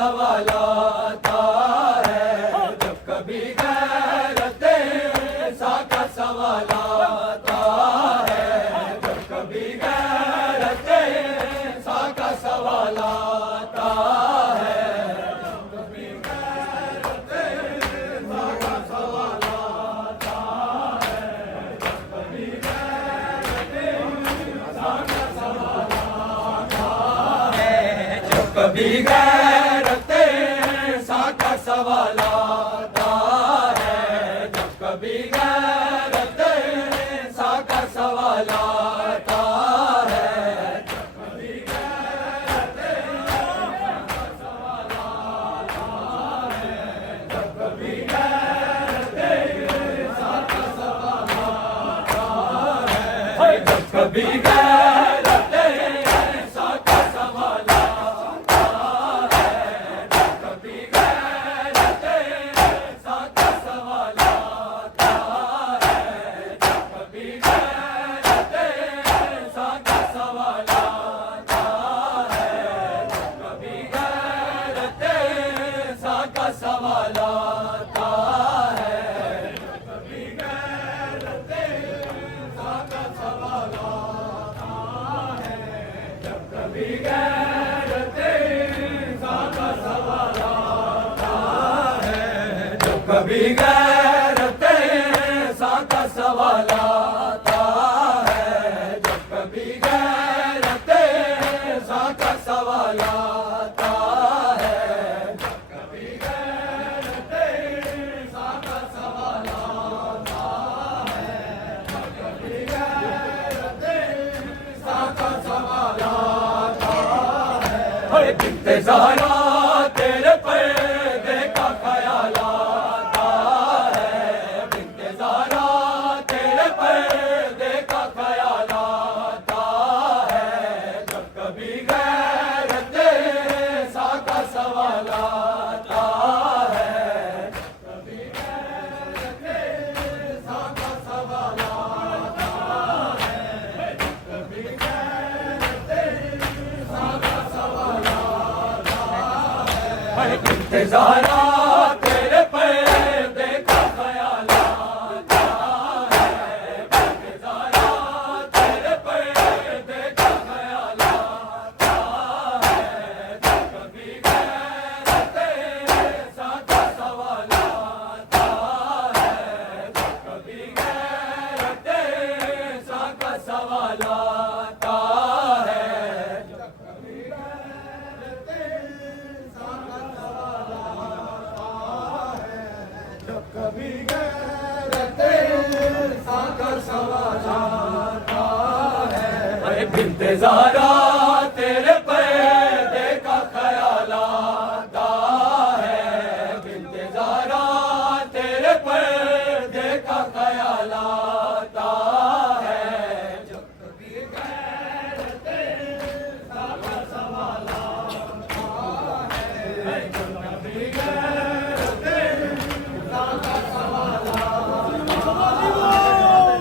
सवाल आता है, जब कभी गैरत इंसान का सवाल आता है, जब कभी गैरत इंसान का सवाल आता है, जब कभी गैरत इंसान का सवाल आता है, जब कभी गैरत इंसान का सवाल आता है, जब कभी गैरत इंसान का सवाल आता है, जब कभी गैरत इंसान का सवाल आता है, जब कभी गैरत इंसान का सवाल आता है, जब कभी गैरत इंसान का सवाल आता है, जब कभी गैरत इंसान का सवाल आता है, जब कभी गैरत इंसान का सवाल आता है, जब कभी गैरत इंसान का सवाल आता है, जब कभी गैरत इंसान का सवाल आता है, जब कभी गैरत इंसान का सवाल आता है, जब कभी गैरत इंसान का सवाल आता है, जब कभी गैरत इंसान का सवाल आता है, जब कभी गैरत इंसान का सवाल आता है, जब कभी गैरत इंसान का सवाल आता है, जब कभी गैरत इंसान का सवाल आता है, बिनते ज़हरा तेरे पर्दे का ख्याल आता है, बिनते ज़हरा तेरे पर्दे का ख्याल आता है, जब कभी गैरत इंसान का सवाल आता है, जब कभी गैरत इंसान का सवाल आता है, जब कभी गैरत इंसान का सवाल आता है, बिनते ज़हरा तेरे पर्दे का ख्याल आता है, बिनते ज़हरा तेरे पर्दे का ख्याल आता है, जब कभी गैरत इंसान का सवाल आता है, जब कभी गैरत इंसान का सवाल आता है, जब कभी गैरत इंसान का सवाल आता है, जब कभी गैरत इंसान का सवाल आता है, बिनते ज़हरा तेरे पर्दे का ख्याल आता है, बिनते ज़हरा तेरे पर्दे का ख्याल आता है, जब कभी गैरत इंसान का सवाल आता है, जब कभी गैरत इंसान का सवाल आता है,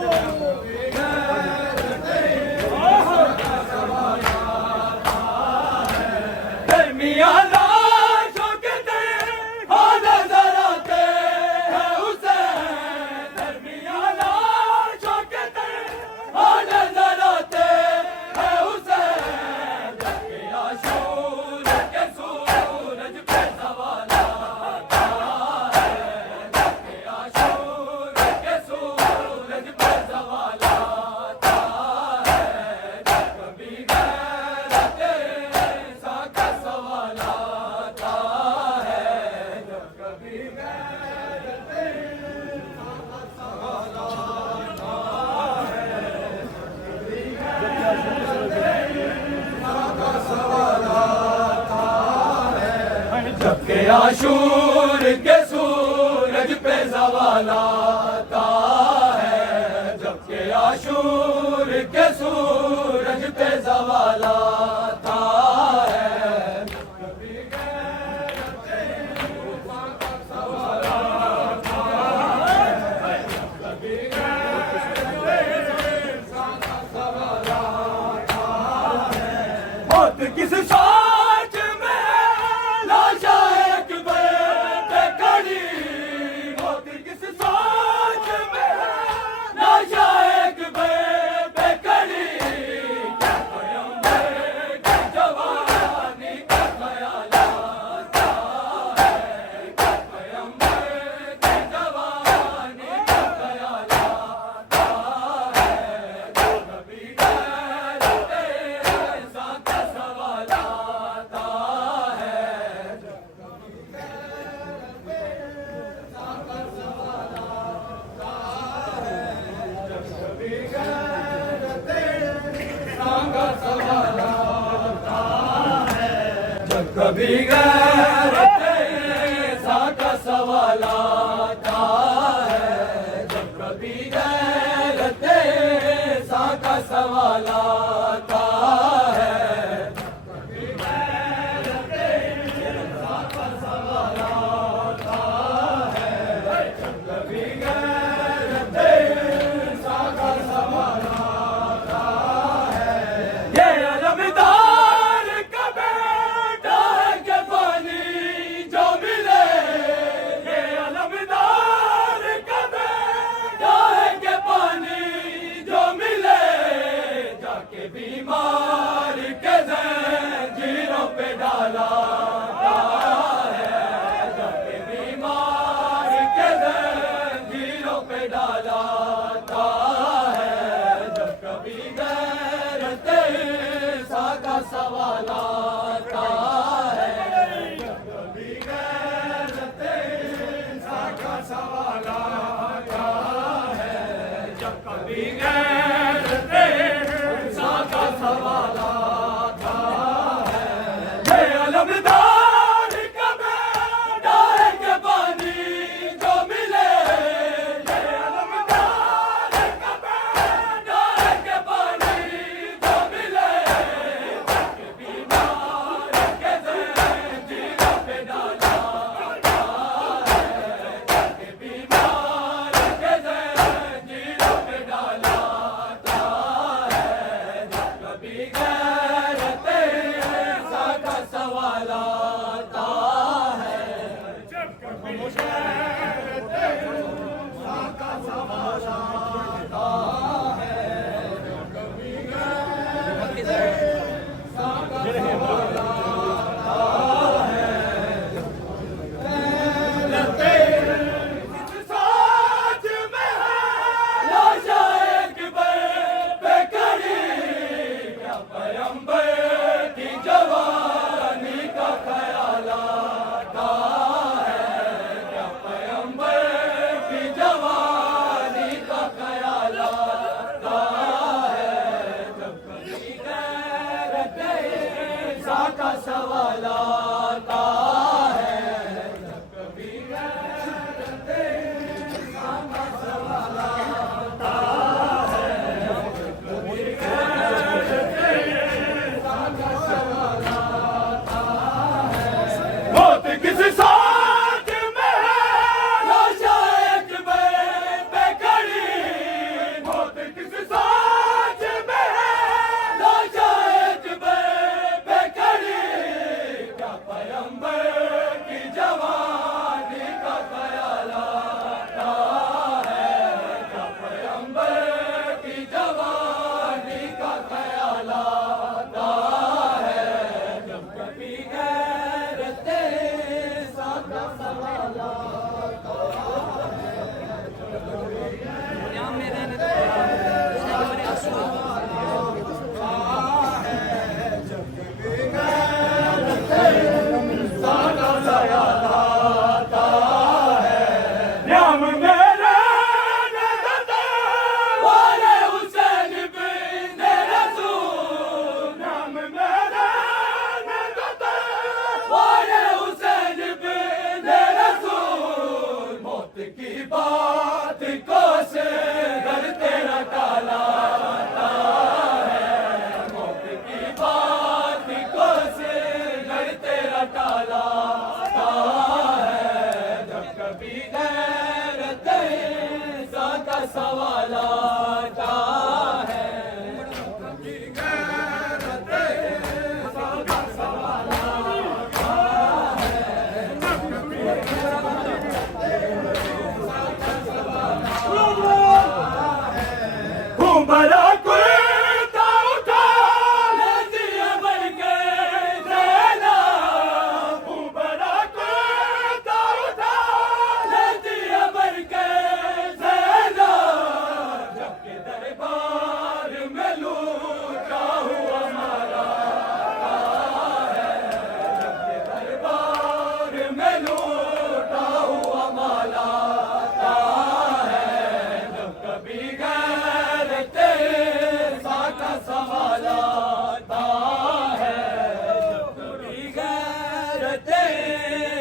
जब कभी गैरत इंसान का सवाल आता है, दरमियान लाशों के हो नजर आते हैं उसे, दरमियान लाशों के हो नजर आते हैं उसे, जबकि आशूर के सूरज पे सवाल आता है, जबकि आशूर के सूरज पे सवाल आता है, जब कभी गैरत इंसान का सवाल आता है, जब कभी गैरत इंसान का सवाल आता है, जब कभी गैरत इंसान का सवाल आता है, जबकि आशूर के सूरज पे सवाल आता है, जबकि आशूर के सूरज पे सवाल आता है, जब कभी गैरत इंसान का सवाल आता है, जब कभी गैरत इंसान का सवाल आता है, मौत किस सोच में लाशा कभी गैरत ऐसा का सवाल आता है, जब कभी गैरत ऐसा का सवाल आता है,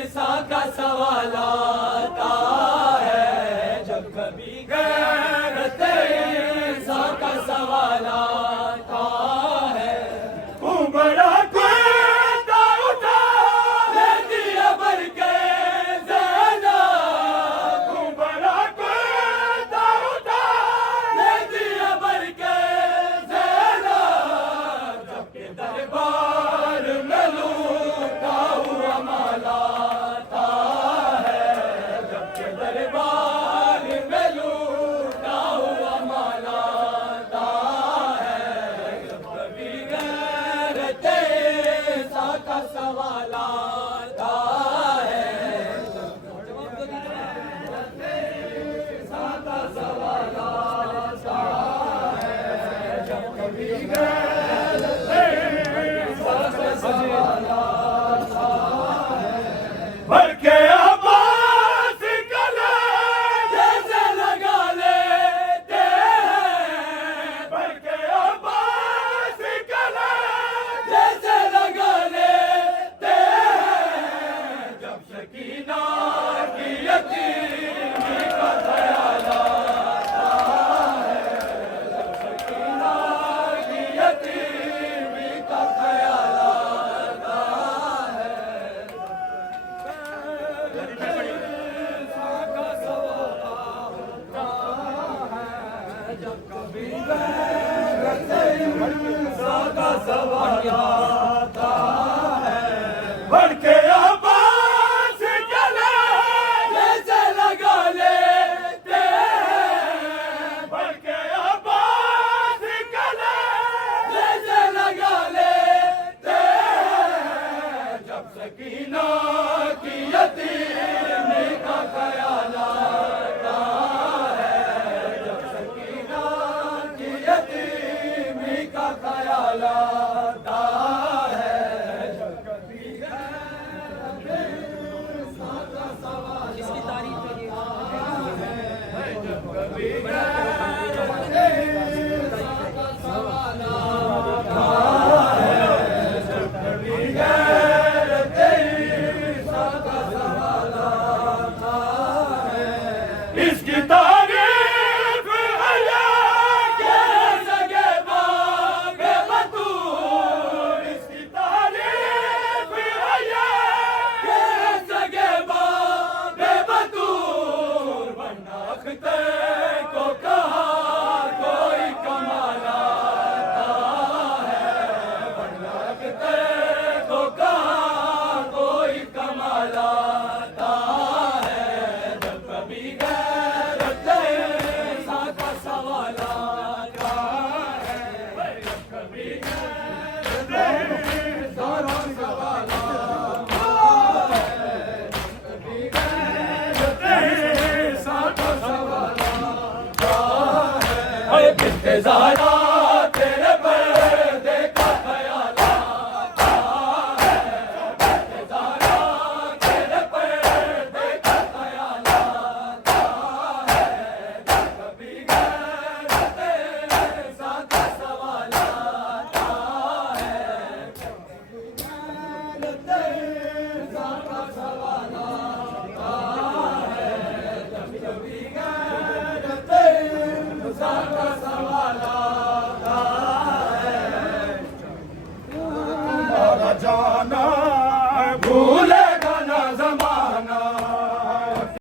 सा का सवाल आता है, जब कभी गैरत सा का सवाल आता है। उमड़ा कोयता उठा ले दिया भर के ज़ैना, उमड़ा कोयता उठा ले दिया भर के ज़ैना, जबकि दरबार में लूटा हुआ माल आता है, जबकि दरबार में लूटा हुआ माल आता है। जब कभी गैरत सा का सवाल आता है, सा का सवाल आता है, जब कभी गैरत सा का सवाल आता है। भर के आवाज़ गले जैसे लगा लेते हैं, भर के आवाज़ गले जैसे लगा लेते हैं, जब सकीना की यतीमी का ख्याल आता है, जब सकीना की यतीमी का ख्याल आता है। सा का सवाल आता है, जब कभी गैरत सा का सवाल आता है। बढ़ के आवाज़ गले जैसे लगा लेते हैं, बढ़ के आवाज़ गले जैसे लगा लेते हैं, जब सकीना की यतीमी